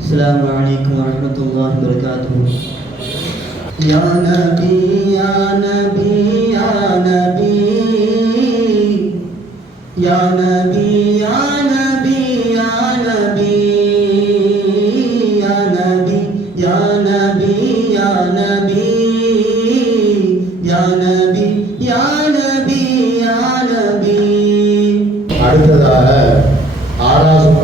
السلام عليكم ورحمة الله وبركاته يا نبي يا نبي يا نبي يا نبي يا نبي يا نبي يا نبي يا نبي يا نبي يا نبي يا نبي يا نبي அடுத்ததாக ஆராசுமராவை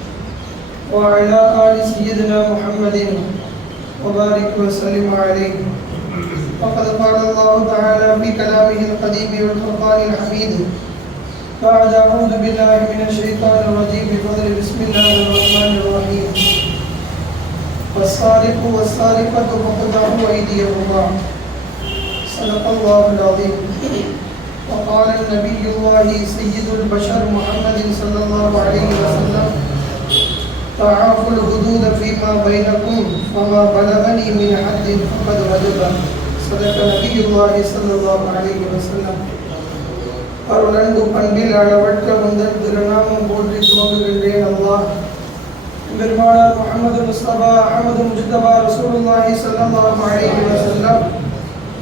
وعلى آل سيدنا محمد وبارك وسلم عليه. وقد قال الله تعالى في كلامه القديم والفرقان الحميد. بعد أعوذ بالله من الشيطان الرجيم. بفضل بسم الله الرحمن الرحيم. والسارق والسارقة فقطعوا أيديهما صدق الله العظيم. وقال النبي الله سيد البشر محمد صلى الله عليه وسلم تعافوا الحدود فيما بينكم فما بلغني من حد فقد وجب صدق نبي الله صلى الله عليه وسلم அருளன்பு பண்பில் அளவற்ற முந்தன் திருநாமம் போற்றி துவங்குகின்றேன் அல்லாஹ் பெருமானார் முகமது முஸ்தபா அஹமது முஜ்தபா ரசூலுல்லாஹி ஸல்லல்லாஹு அலைஹி வஸல்லம்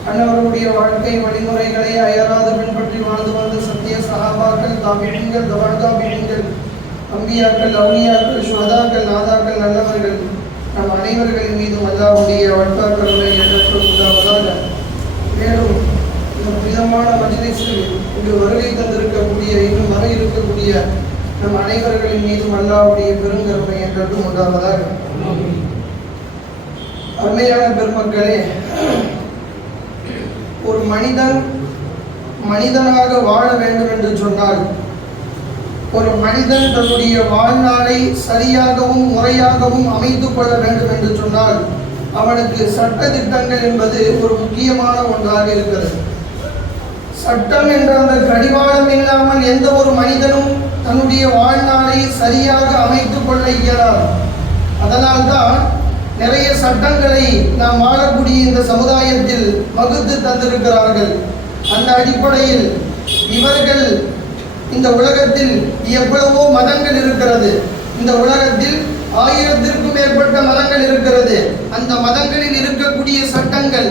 அன்னவருடைய வாழ்க்கை வழிமுறைகளை அயராது பின்பற்றி வாழ்ந்து வந்த சத்திய சஹாபாக்கள் தாபியங்கள் தவழ் தாபியங்கள் அம்பியாக்கள் அவுனியாக்கள் சுவதாக்கள் நாதாக்கள் நல்லவர்கள் நம் அனைவர்களின் மீதும் அல்லாவுடைய வட்டாக்களுடைய எண்ணற்ற உண்டாவதாக. மேலும் இந்த புனிதமான மஜ்லிஸில் இங்கு வருகை தந்திருக்கக்கூடிய இன்னும் வர இருக்கக்கூடிய நம் அனைவர்களின் மீதும் அல்லாவுடைய பெருங்கருமை என்றும் உண்டாவதாக. அருமையான பெருமக்களே ஒரு மனிதன் மனிதனாக வாழ வேண்டும் என்று சொன்னால் ஒரு மனிதன் தன்னுடைய வாழ்நாளை சரியாகவும் முறையாகவும் அமைத்து கொள்ள வேண்டும் என்று சொன்னால் அவனுக்கு சட்ட திட்டங்கள் என்பது ஒரு முக்கியமான ஒன்றாக இருக்கிறது. சட்டம் என்ற அந்த கடிவாளம் இல்லாமல் எந்த ஒரு மனிதனும் தன்னுடைய வாழ்நாளை சரியாக அமைத்துக் கொள்ள இயலாது. அதனால்தான் நிறைய சட்டங்களை நாம் வாழக்கூடிய இந்த சமுதாயத்தில் வகுத்து தந்திருக்கிறார்கள். அந்த அடிப்படையில் இவர்கள் இந்த உலகத்தில் எவ்வளவோ மதங்கள் இருக்கிறது. இந்த உலகத்தில் ஆயிரத்திற்கும் மேற்பட்ட மதங்கள் இருக்கிறது. அந்த மதங்களில் இருக்கக்கூடிய சட்டங்கள்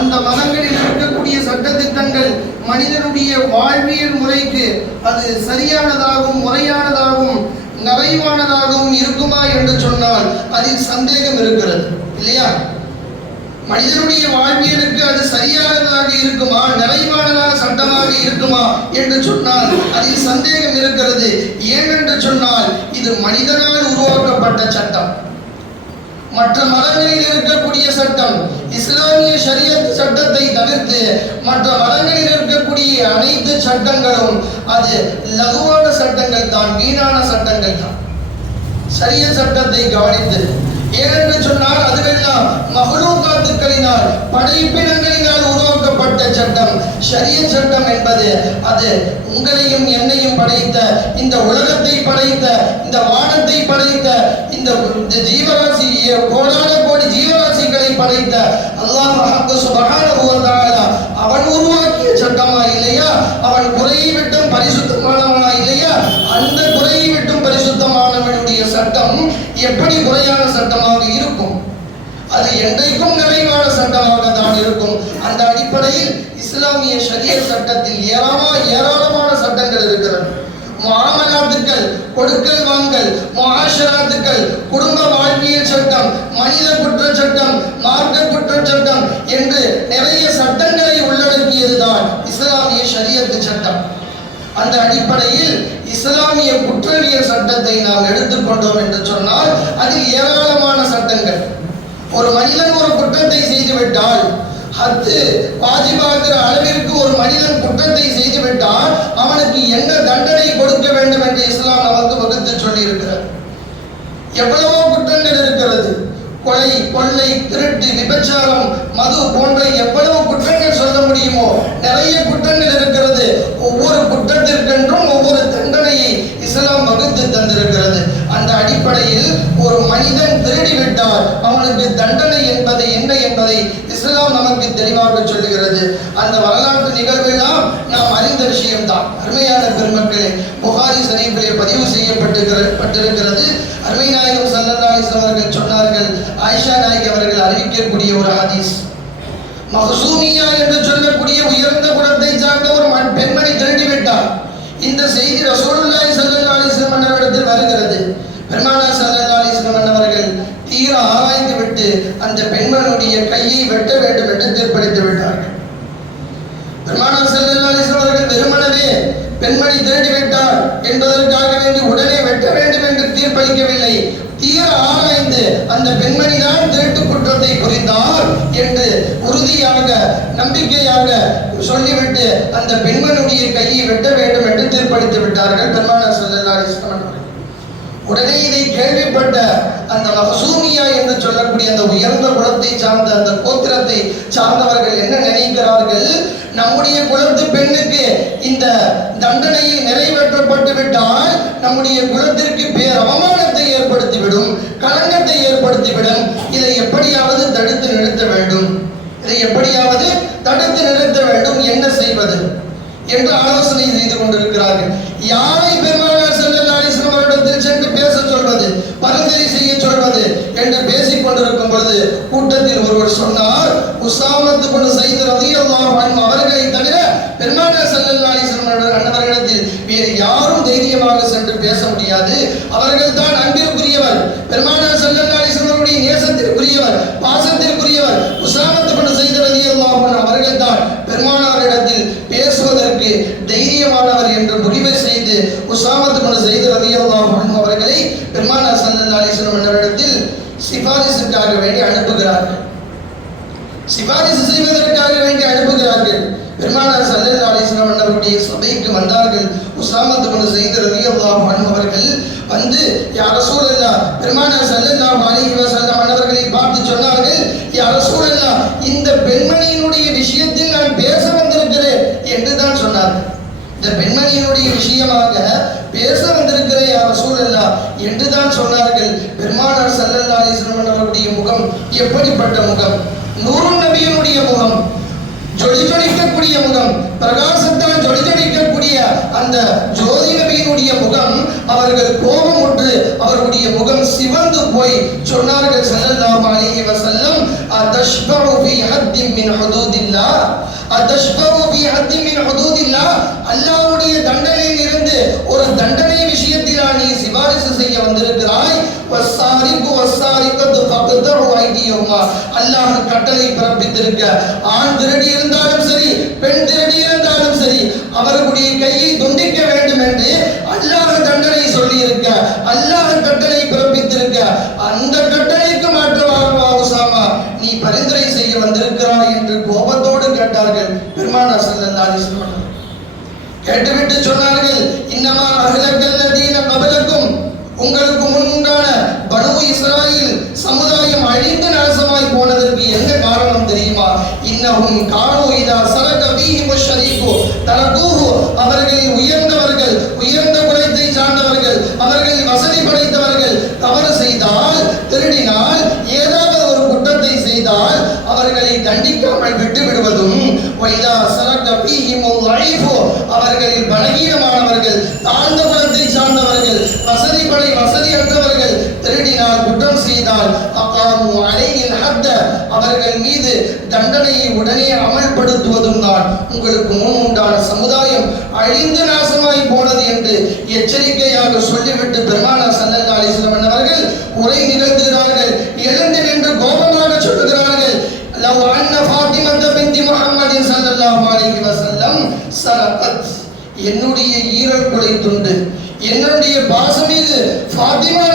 அந்த மதங்களில் இருக்கக்கூடிய சட்டத்திட்டங்கள் மனிதனுடைய வாழ்வியல் முறைக்கு அது சரியானதாகவும் முறையானதாகவும் நிறைவானதாகவும் இருக்குமா என்று சொன்னால் அதில் சந்தேகம் இருக்கிறது. இல்லையா? மனிதனுடைய வாழ்வியலுக்கு அது சரியானதாக இருக்குமா? நிறைவானதான சட்டமாக இருக்குமா என்று சொன்னால் அதில் சந்தேகம் இருக்கிறது. ஏனென்று சொன்னால் இது மனிதனால் உருவாக்கப்பட்ட சட்டம். மற்ற மதங்களில் இருக்கக்கூடிய சட்டம் இஸ்லாமிய ஷரியத் சட்டத்தை தவிர்த்து மற்ற மதங்களில் இருக்கக்கூடிய அனைத்து சட்டங்களும் அது லகுவான சட்டங்கள் தான் வீணான சட்டங்கள் தான். சரிய சட்டத்தை கவனித்து ஏனென்று சொன்னால் அதுவெல்லாம் மகளூக்காத்துக்களினால் படைப்பினங்களினால் உருவாக்கப்பட்ட சட்டம். ஷரிய சட்டம் என்பது அது உங்களையும் என்னையும் படைத்த இந்த உலகத்தை படைத்த இந்த வானத்தை படைத்த இந்த ஜீவராசி கோடான கோடி ஜீவராசிகளை படைத்த அல்லாஹ் மஹக்கு சுபஹானஹு அவன் உருவாக்கிய சட்டமா இல்லையா? அவன் குறையை விட்டும் பரிசுத்தமானவனா இல்லையா? அந்த குறையை விட்டும் பரிசுத்தமானவனுடைய சட்டம் எப்படி குறையான சட்டமா அது என்றைக்கும் நிறைவான சட்டமாக தான் இருக்கும். அந்த அடிப்படையில் இஸ்லாமிய ஷரிய சட்டத்தில் ஏராளமா ஏராளமான சட்டங்கள் இருக்கிறது. மாமனாத்துக்கள் கொடுக்கல் வாங்கல் மகாஷராத்துக்கள் குடும்ப வாழ்வியல் சட்டம் மனித குற்ற சட்டம் மார்க்க குற்ற சட்டம் என்று நிறைய சட்டங்களை உள்ளடக்கியதுதான் இஸ்லாமிய ஷரியத்து சட்டம். அந்த அடிப்படையில் இஸ்லாமிய குற்றவியல் சட்டத்தை நாம் எடுத்துக்கொண்டோம் என்று சொன்னால் அதில் ஏராளமான சட்டங்கள். ஒரு மனிதன் ஒரு குற்றத்தை செய்துவிட்டால் ஹத்து வாஜிபாகிற அளவிற்கு ஒரு மனிதன் குற்றத்தை செய்துவிட்டால் அவனுக்கு என்ன தண்டனை கொடுக்க வேண்டும் என்று இஸ்லாம் நமக்கு வகுத்து சொல்லியிருக்கிறார் எவ்வளவோ குற்றங்கள் இருக்கிறது. கொலை கொள்ளை திருட்டு விபச்சாரம் மது போன்ற எவ்வளவு குற்றங்கள் சொல்ல முடியுமோ நிறைய குற்றங்கள் இருக்கிறது. ஒவ்வொரு குற்றத்திற்கென்றும் ஒவ்வொரு தண்டனையை இஸ்லாம் வகுத்து தந்திருக்கிறது. அந்த அடிப்படையில் ஒரு மனிதன் திருடிவிட்டார் அவனுக்கு தண்டனை என்பது என்ன என்பதை இஸ்லாம் நமக்கு தெளிவாக சொல்லுகிறது. அந்த வரலாற்று நிகழ்வெல்லாம் நாம் அறிந்த விஷயம்தான். அருமையான பெருமக்களே புகாரி சரீஃபிலே பதிவு செய்யப்பட்டிருக்கிறது பட்டிருக்கிறது. அருமை நாயகம் சல்லல்லாஹு அவர்கள் சொன்னார்கள் ஆயிஷா நாயக் அவர்கள் அறிவிக்கக்கூடிய ஒரு ஹதீஸ். மகசூமியா என்று சொல்லக்கூடிய உயர்ந்த குணத்தை சார்ந்த ஒரு மண் பெண்மணி திருடி விட்டார் இந்த செய்தி ரசூலுல்லாஹி ஸல்லல்லாஹு அலைஹி வருகிறது. பெருமானா ஸல்லல்லாஹு அவர்கள் தீர ஆராய்ந்து விட்டு அந்த பெண்மனுடைய கையை வெட்ட வேண்டும் என்று தீர்ப்பளித்து விட்டார்கள் பெருமானா ஸல்லல்லாஹு அவர்கள் வெறுமனவே பெண்மணி திருடி விட்டார் என்பதற்காக வேண்டி உடனே வெட்ட வேண்டும் என்று தீர்ப்பளிக்கவில்லை தீர ஆராய்ந்து அந்த பெண்மணி தான் திருட்டு குற்றத்தை புரிந்தார் என்று உறுதியாக நம்பிக்கையாக சொல்லிவிட்டு அந்த பெண்மனுடைய கையை வெட்ட வேண்டும் என்று தீர்ப்பளித்து விட்டார்கள் பெருமானா ஸல்லல்லாஹு அவர்கள். உடனே இதை கேள்விப்பட்ட அந்த மகசூமியா என்று சொல்லக்கூடிய அந்த உயர்ந்த குலத்தை சார்ந்த அந்த கோத்திரத்தை சார்ந்தவர்கள் என்ன நினைக்கிறார்கள்? நம்முடைய குலத்து பெண்ணுக்கு இந்த தண்டனையை நிறைவேற்றப்பட்டு விட்டால் நம்முடைய குலத்திற்கு பேர் அவமானத்தை ஏற்படுத்திவிடும் களங்கத்தை ஏற்படுத்திவிடும். இதை எப்படியாவது தடுத்து நிறுத்த வேண்டும். இதை எப்படியாவது தடுத்து நிறுத்த வேண்டும். என்ன செய்வது? என்று ஆலோசனை செய்து கொண்டிருக்கிறார்கள். யாரை பெருமா ஸல்லல்லாஹு சென்று பேச சொல்வது பரிந்துரை செய்ய சொல்வது என்று பேசிக் கொண்டிருக்கும் பொழுது கூட்டத்தில் ஒருவர் சொன்னார் உசாமத்து கொண்டு செய்த ரலியல்லாஹு அவர்களை தவிர பெருமானார் ஸல்லல்லாஹு அலைஹி அன்னவர்களிடத்தில் வேறு யாரும் தைரியமாக சென்று பேச முடியாது. அவர்கள் தான் அன்பிற்குரியவர் பெருமானார் ஸல்லல்லாஹு அலைஹி வஸல்லம் அவருடைய நேசத்திற்குரியவர் பாசத்திற்குரியவர் உசாமத்து கொண்டு செய்த ரலியல்லாஹு அன்ஹு அவர்கள் தான் பெருமானாரிடத்தில் பேசுவதற்கு தைரியமானவர் என்று முடிவு செய்து உசாமத்து கொண்டு செய்த ரலியல்லாஹு அன்ஹு அவர்களை பெருமானார் ஸல்லல்லாஹு அலைஹி வஸல்லம் அவரிடத்தில் சிபாரிசுக்காக வேண்டி அனுப்புகிறார்கள் சிபாரிசு செய்வதற்காக வேண்டி அனுப்புகிறார்கள் பெருமானார் ஸல்லல்லாஹு அலைஹி வஸல்லம் அவர்களுடைய சபைக்கு வந்தார்கள். உசாமத்து கொண்டு செய்த ரலியல்லாஹு அன்ஹு அவர்கள் வந்து யா ரசூலல்லாஹ் பெருமானார் ஸல்லல்லாஹு அலைஹி வஸல்லம் அவர்களை பார்த்து சொன்னார்கள் யா ரசூலல்லாஹ் இந்த பெண்மணியினுடைய விஷயத்தில் நான் பேச வந்திருக்கிறேன் என்று தான் சொன்னார்கள் இந்த பெண்மணியினுடைய விஷயமாக பேச வந்திருக்கிறேன் யா ரசூலல்லாஹ் என்று தான் சொன்னார்கள். பெருமானார் ஸல்லல்லாஹு அலைஹி வஸல்லம் அவர்களுடைய முகம் எப்படிப்பட்ட முகம்? நூறு நபியினுடைய முகம். ஜொலிக்கக்கூடிய முகம் பிரகாசத்தால் ஜொலி ஜொலிக்கக்கூடிய அந்த ஜோதி நபியினுடைய முகம் அவர்கள் கோபம் ஒன்று அவர்களுடைய முகம் சிவந்து போய் சொன்னார்கள் சல்லல்லாஹு அலைஹி வஸல்லம் அதஷ்பஉ ஃபி ஹத்தின் மின் ஹுதூதில்லா அதஷ்பஉ ஃபி ஹத்தின் மின் ஹுதூதில்லா அல்லாஹ்வுடைய தண்டனையிலிருந்து ஒரு தண்டனை விஷயத்தில் நீ சிபாரிசு செய்ய வந்திருக்கிறாய் வஸ்ஸாரிகு வஸ்ஸாரிகத்து ஃபக்தஉ ஐதியஹுமா அல்லாஹ் கட்டளை பிறப்பித்திருக்க ஆண் திருடி இருந்தாலும் சரி பெண் திருடி இருந்தாலும் சரி அவர்களுடைய கையை துண்டிக்க வேண்டும் என்று அல்லாஹ் தண்டனை சொல்லி இருக்க அல்லாஹ் கட்டளை பிறப்பித்திருக்க அந்த கட்டளைக்கு மாற்றமாக உசாமா நீ பரிந்துரை செய்ய வந்திருக்கிறாய் என்று கோபத்தோடு கேட்டார்கள் பெருமானா ஸல்லல்லாஹு அலைஹி கேட்டுவிட்டு சொன்னார்கள் இன்னமா அகலக்கல்ல கபலக்கும் உங்களுக்கு முன்னுண்டான பனு இஸ்ராயில் சமுதாயம் அழிந்து நாசமாய் போனதற்கு என்ன காரணம் தெரியுமா இன்னஹும் இதா சரக ஃபீஹிமு ஷரீகு தரகூஹு அவர்கள் உயர்ந்தவர்கள் உயர்ந்த குலத்தை சார்ந்தவர்கள் அவர்கள் வசதி படைத்தவர்கள் தவறு செய்தால் திருடினால் ஏதாவது ஒரு குற்றத்தை செய்தால் அவர்களை தண்டிக்காமல் விட்டு விடுவதும் வைதா சரக ஃபீஹிமு லைஃபு அவர்களில் பலகீனமானவர்கள் தாழ்ந்த குலத்தை சார்ந்தவர்கள் வசதி படை வசதியற்றவர்கள் திருடினால் குற்றம் செய்தால் அக்காமு அவர்கள் மீது தண்டனையை உடனே அமல்படுத்துவதும் தான் உங்களுக்கு முன் உண்டான சமுதாயம் அழிந்து நாசமாய் போனது என்று எச்சரிக்கையாக சொல்லிவிட்டு பெருமானா சல்லல்லா அலிஸ்லாம் அவர்கள் உரை நிகழ்த்துகிறார்கள் எழுந்து நின்று கோபமாக சொல்லுகிறார்கள் லவ் அன்ன ஃபாத்திமத்த பிந்தி முஹம்மதின் ஸல்லல்லாஹு அலைஹி வஸல்லம் சரகத் என்னுடைய ஈரல் குலை துண்டு என்னுடைய பாசமிகு ஃபாத்திமா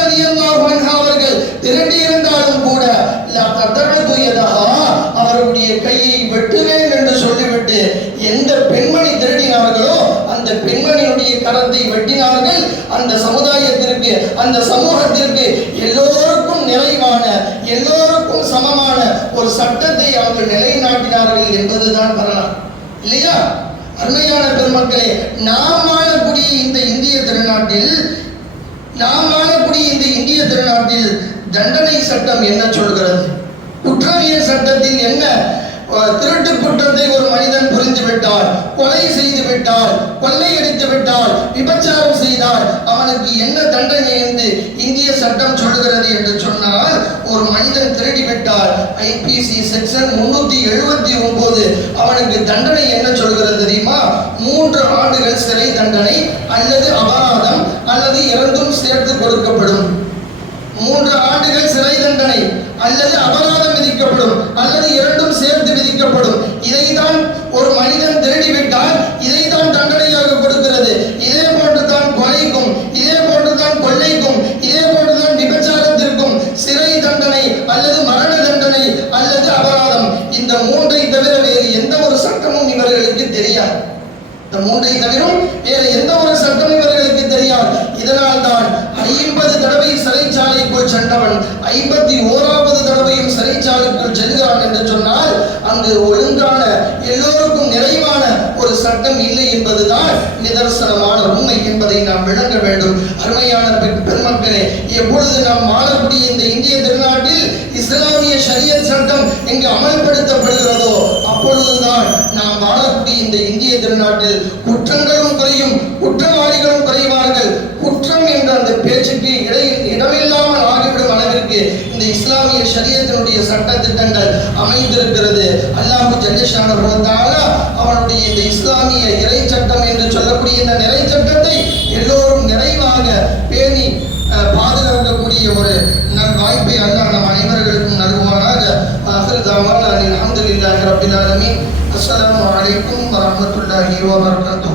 அந்த சமுதாயத்திற்கு அந்த சமூகத்திற்கு எல்லோருக்கும் நிறைவான எல்லோருக்கும் சமமான ஒரு சட்டத்தை அவர்கள் நிலைநாட்டினார்கள் என்பதுதான் வரலாம் இல்லையா? அருமையான பெருமக்களே நாம் ஆளக்கூடிய இந்த இந்திய திருநாட்டில் நாம் ஆளக்கூடிய இந்த இந்திய திருநாட்டில் தண்டனை சட்டம் என்ன சொல்கிறது? குற்றவியல் சட்டத்தில் என்ன திருட்டு குற்றத்தை ஒரு மனிதன் புரிந்து விட்டால் கொலை செய்து விட்டால் கொள்ளையடித்து விட்டால் விபச்சாரம் செய்தால் அவனுக்கு என்ன தண்டனை என்று இந்திய சட்டம் சொல்கிறது என்று சொன்னால் ஒரு மனிதன் திருடி விட்டால் ஐபிசி செக்ஷன் முன்னூத்தி எழுபத்தி ஒன்பது அவனுக்கு தண்டனை என்ன சொல்கிறது தெரியுமா? மூன்று ஆண்டுகள் சிறை தண்டனை அல்லது அபராதம் அல்லது இறந்தும் சேர்த்து கொடுக்கப்படும். மூன்று ஆண்டுகள் சிறை தண்டனை அல்லது அபராதம் விதிக்கப்படும் அல்லது இரண்டும் சேர்த்து விதிக்கப்படும். இதைதான் ஒரு மனிதன் திருடிவிட்டால் ஐம்பத்தி ஓராவது தடவையும் சிறைச்சாலைக்குள் செல்கிறான் என்று சொன்னால் அங்கு ஒழுங்கான எல்லோருக்கும் நிறைவான ஒரு சட்டம் இல்லை என்பதுதான் நிதர்சனமான உண்மை என்பதை நாம் விளங்க வேண்டும். அருமையான பெருமக்களே எப்பொழுது நாம் வாழக்கூடிய இந்த இந்திய திருநாட்டில் இஸ்லாமிய ஷரியத் சட்டம் இங்கு அமல்படுத்தப்படுகிறதோ அப்பொழுதுதான் நாம் வாழக்கூடிய இந்த இந்திய திருநாட்டில் குற்றங்களும் குறையும் குற்றவாளிகளும் குறைவார்கள். குற்றம் என்ற அந்த பேச்சுக்கு இடையில் இடமில்லாமல் இஸ்லாமிய சரியத்தினுடைய சட்ட திட்டங்கள் அமைந்திருக்கிறது. அல்லாஹு ஜல்லிஷான அவனுடைய இந்த இஸ்லாமிய இறை சட்டம் என்று சொல்லக்கூடிய இந்த நிறை சட்டத்தை எல்லோரும் நிறைவாக பேணி அஹ், பாதுகாக்கக்கூடிய ஒரு நல் வாய்ப்பை அல்லாஹ் நம் அனைவர்களுக்கும் நல்குவானாக ஆஹிர் தாவானா அஹமதுல்லாஹி ரப்பில் ஆலமீன். அஸ்ஸலாமு அலைக்கும் வரஹ்மத்துல்லாஹி வபரகாத்துஹு.